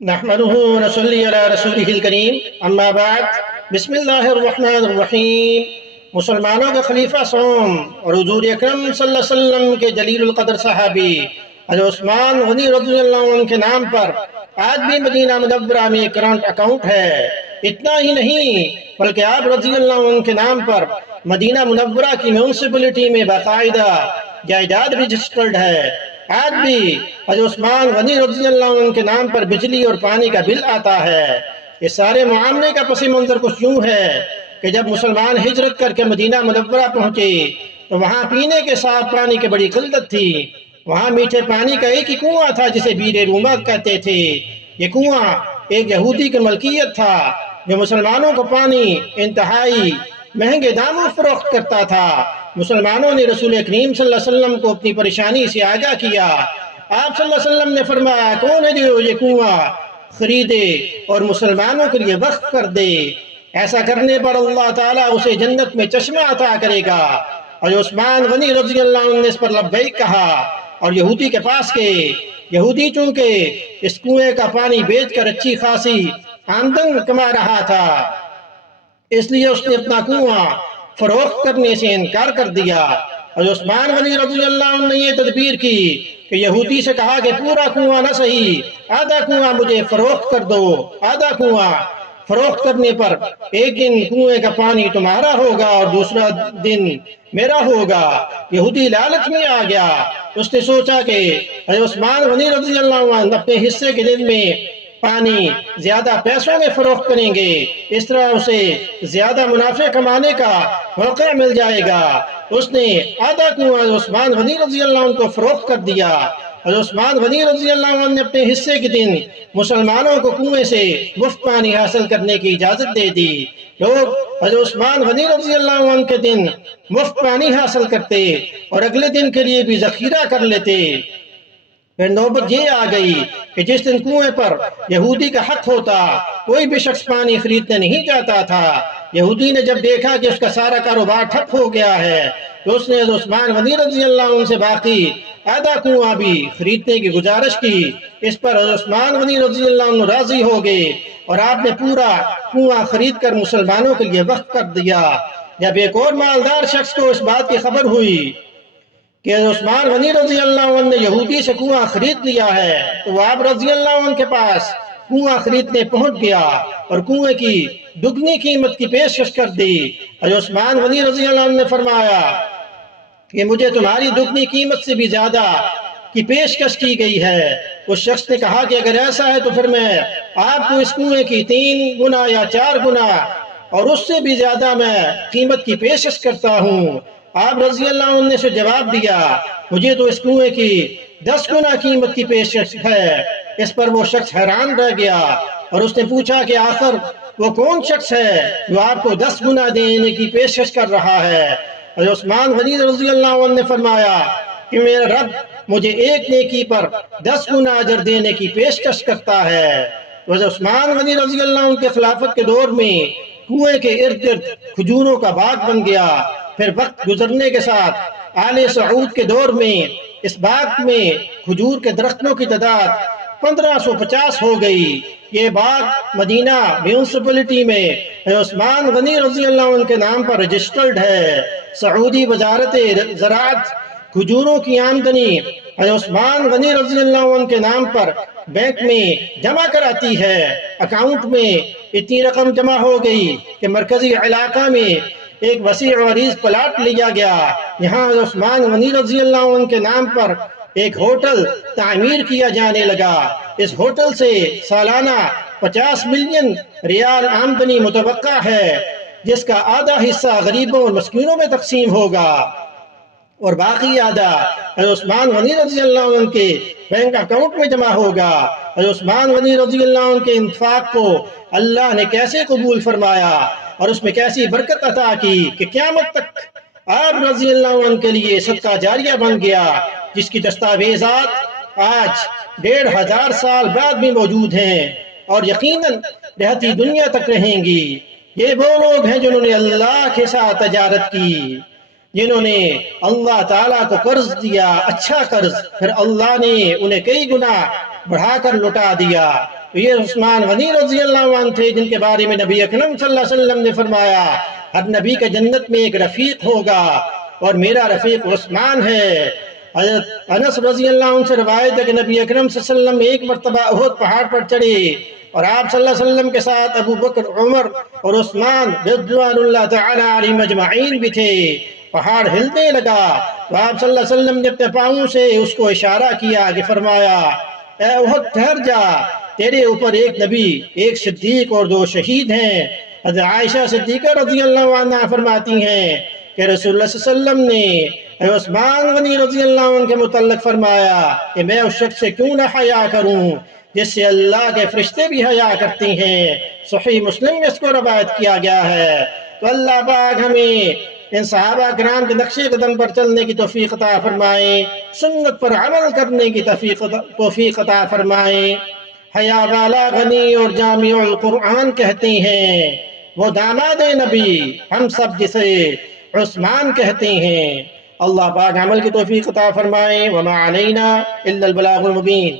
نحمده ونصلي علی رسولہ الکریم اما بعد بسم اللہ الرحمن الرحیم۔ مسلمانوں کا خلیفہ سوم اور حضور اکرم صلی اللہ علیہ وسلم کے جلیل القدر صحابی حضرت عثمان غنی رضی اللہ عنہ کے نام پر آج بھی مدینہ منورہ میں کرنٹ اکاؤنٹ ہے۔ اتنا ہی نہیں بلکہ آپ رضی اللہ عنہ کے نام پر مدینہ منورہ کی میونسپلٹی میں باقاعدہ جائیداد رجسٹرڈ ہے۔ آج بھی حضرت عثمان غنی رضی اللہ عنہ کے نام پر بجلی اور پانی کا بل آتا ہے۔ اس سارے معاملے کا پس منظر کچھ یوں ہے کہ جب مسلمان ہجرت کر کے مدینہ منورہ پہنچے تو وہاں پینے کے صاف پانی کی بڑی قلت تھی۔ وہاں میٹھے پانی کا ایک ہی کنواں تھا جسے بیر روما کہتے تھے۔ یہ کنواں ایک یہودی کی ملکیت تھا جو مسلمانوں کو پانی انتہائی مہنگے داموں فروخت کرتا تھا۔ مسلمانوں نے رسول کریم صلی اللہ علیہ وسلم کو اپنی پریشانی سے آگاہ کیا۔ آپ صلی اللہ علیہ وسلم نے فرمایا، کون ہے جو یہ کنواں خریدے اور مسلمانوں کے لیے وقف کر دے؟ ایسا کرنے پر اللہ تعالیٰ اسے جنت میں چشمہ عطا کرے گا۔ اور عثمان غنی رضی اللہ عنہ نے اس پر لبیک کہا اور یہودی کے پاس گئے۔ یہودی چونکہ اس کنویں کا پانی بیچ کر اچھی خاصی آمدن کما رہا تھا، اس لیے اس نے اپنا کنواں فروخت کرنے سے انکار کر دیا۔ اور عثمان غنی رضی اللہ عنہ نے یہ تدبیر کی کہ یہودی سے کہا کہ پورا کنواں نہ صحیح، آدھا کنواں مجھے فروخت کر دو۔ آدھا کنواں فروخت کرنے پر ایک دن کنویں کا پانی تمہارا ہوگا اور دوسرا دن میرا ہوگا۔ یہودی لالچ میں آ گیا۔ اس نے سوچا کہ عثمان غنی رضی اللہ عنہ اپنے حصے کے دن میں پانی زیادہ پیسوں میں فروخت کریں گے، اس طرح اسے زیادہ منافع کمانے کا موقع مل جائے گا۔ اس نے آدھا کنواں عثمان غنی رضی اللہ عنہ کو فروخت کر دیا اور عثمان غنی رضی اللہ عنہ نے اپنے حصے کے دن مسلمانوں کو کنویں سے مفت پانی حاصل کرنے کی اجازت دے دی۔ لوگ حضرت عثمان غنی رضی اللہ عنہ کے دن مفت پانی حاصل کرتے اور اگلے دن کے لیے بھی ذخیرہ کر لیتے۔ پھر نوبت یہ آ گئی کہ جس دن کنویں پر یہودی کا حق ہوتا، کوئی بھی شخص پانی خریدنے نہیں جاتا تھا۔ یہودی نے جب دیکھا کہ اس کا سارا کاروبار ٹھپ ہو گیا ہے تو اس نے حضرت عثمان غنی رضی اللہ عنہ سے باقی آدھا کنواں بھی خریدنے کی گزارش کی۔ اس پر حضرت عثمان غنی رضی اللہ عنہ راضی ہو گئے اور آپ نے پورا کنواں خرید کر مسلمانوں کے لیے وقف کر دیا۔ جب ایک اور مالدار شخص کو اس بات کی خبر ہوئی کہ عثمان غنی رضی اللہ عنہ نے یہودی سے کنواں خرید لیا ہے تو وہ آپ رضی اللہ عنہ کے پاس کنواں خریدنے پہنچ گیا اور کنویں کی دگنی قیمت کی پیشکش کر دی۔ اور عثمان غنی رضی اللہ عنہ نے فرمایا کہ مجھے تمہاری دگنی قیمت سے بھی زیادہ کی پیشکش کی گئی ہے۔ اس شخص نے کہا کہ اگر ایسا ہے تو پھر میں آپ کو اس کنویں کی 3 گنا یا 4 گنا اور اس سے بھی زیادہ میں قیمت کی پیشکش کرتا ہوں۔ آپ رضی اللہ عنہ نے سے جواب دیا، مجھے تو اس کنویں کی 10 گنا قیمت کی پیشکش ہے۔ اس پر وہ شخص حیران رہ گیا اور اس نے پوچھا کہ آخر وہ کون شخص ہے جو آپ کو 10 گنا دینے کی پیشکش کر رہا ہے؟ اور عثمان غنی رضی اللہ عنہ نے فرمایا کہ میرا رب مجھے ایک نیکی پر 10 گنا اجر دینے کی پیشکش کرتا ہے۔ تو عثمان غنی رضی اللہ عنہ کے خلافت کے دور میں کنویں کے ارد گرد کھجوروں کا باغ بن گیا۔ پھر وقت گزرنے کے ساتھ آل سعود کے دور میں اس باغ میں کھجور کے درختوں کی تعداد 1550 ہو گئی۔ یہ باغ مدینہ میونسپلٹی میں عثمان غنی رضی اللہ عنہ کے نام پر رجسٹرڈ ہے۔ سعودی وزارت زراعت کھجوروں کی آمدنی عثمان غنی رضی اللہ عنہ کے نام پر بینک میں جمع کراتی ہے۔ اکاؤنٹ میں اتنی رقم جمع ہو گئی کہ مرکزی علاقہ میں ایک وسیع و عریض پلاٹ لیا گیا۔ یہاں عثمان غنی رضی اللہ عنہ کے نام پر ایک ہوٹل تعمیر کیا جانے لگا۔ اس ہوٹل سے سالانہ 50 ملین ریال آمدنی متوقع ہے، جس کا آدھا حصہ غریبوں اور مسکینوں میں تقسیم ہوگا اور باقی آدھا عثمان غنی رضی اللہ عنہ کے بینک اکاؤنٹ میں جمع ہوگا۔ عثمان غنی رضی اللہ عنہ کے انفاق کو اللہ نے کیسے قبول فرمایا اور اس میں کیسی برکت عطا کی کہ قیامت تک آپ رضی اللہ عنہ کے لیے صدقہ جاریہ بن گیا، جس کی دستاویزات آج 1500 سال بعد بھی موجود ہیں اور یقیناً رہتی دنیا تک رہیں گی۔ یہ وہ لوگ ہیں جنہوں نے اللہ کے ساتھ تجارت کی، جنہوں نے اللہ تعالیٰ کو قرض دیا، اچھا قرض، پھر اللہ نے انہیں کئی گنا بڑھا کر لٹا دیا۔ تو یہ عثمان غنی رضی اللہ عنہ تھے، جن کے بارے میں نبی اکرم صلی اللہ علیہ وسلم نے فرمایا ہر نبی کا جنت میں ایک رفیق ہوگا اور میرا رفیق عثمان ہے۔ حضرت انس رضی اللہ عنہ سے روایت ہے کہ نبی اکرم صلی اللہ علیہ وسلم ایک مرتبہ احد پہاڑ پر چڑھے اور آپ صلی اللہ علیہ وسلم کے ساتھ ابو بکر، عمر اور عثمان رضوان اللہ تعالی علیہم اجمعین بھی تھے۔ پہاڑ ہلنے لگا تو آپ صلی اللہ علیہ وسلم نے اپنے پاؤں سے اس کو اشارہ کیا کہ فرمایا اے احد ٹھہر جا، تیرے اوپر ایک نبی، ایک صدیق اور 2 شہید ہیں۔ حضرت عائشہ صدیقہ رضی اللہ عنہ فرماتی ہیں کہ رسول اللہ صلی اللہ علیہ وسلم نے عثمان غنی رضی اللہ عنہ کے متعلق فرمایا کہ میں اس شخص سے کیوں نہ حیا کروں جس سے اللہ کے فرشتے بھی حیا کرتی ہیں۔ صحیح مسلم میں اس کو روایت کیا گیا ہے۔ تو اللہ پاک ہمیں ان صحابہ کرام کے نقش قدم پر چلنے کی توفیق عطا فرمائے، سنت پر عمل کرنے کی توفیق عطا فرمائے۔ حیا والا غنی اور جامع القرآن کہتے ہیں، وہ داماد نبی ہم سب جسے عثمان کہتے ہیں۔ اللہ پاک عمل کی توفیق عطا فرمائے۔ وما علینا الا البلاغ المبین۔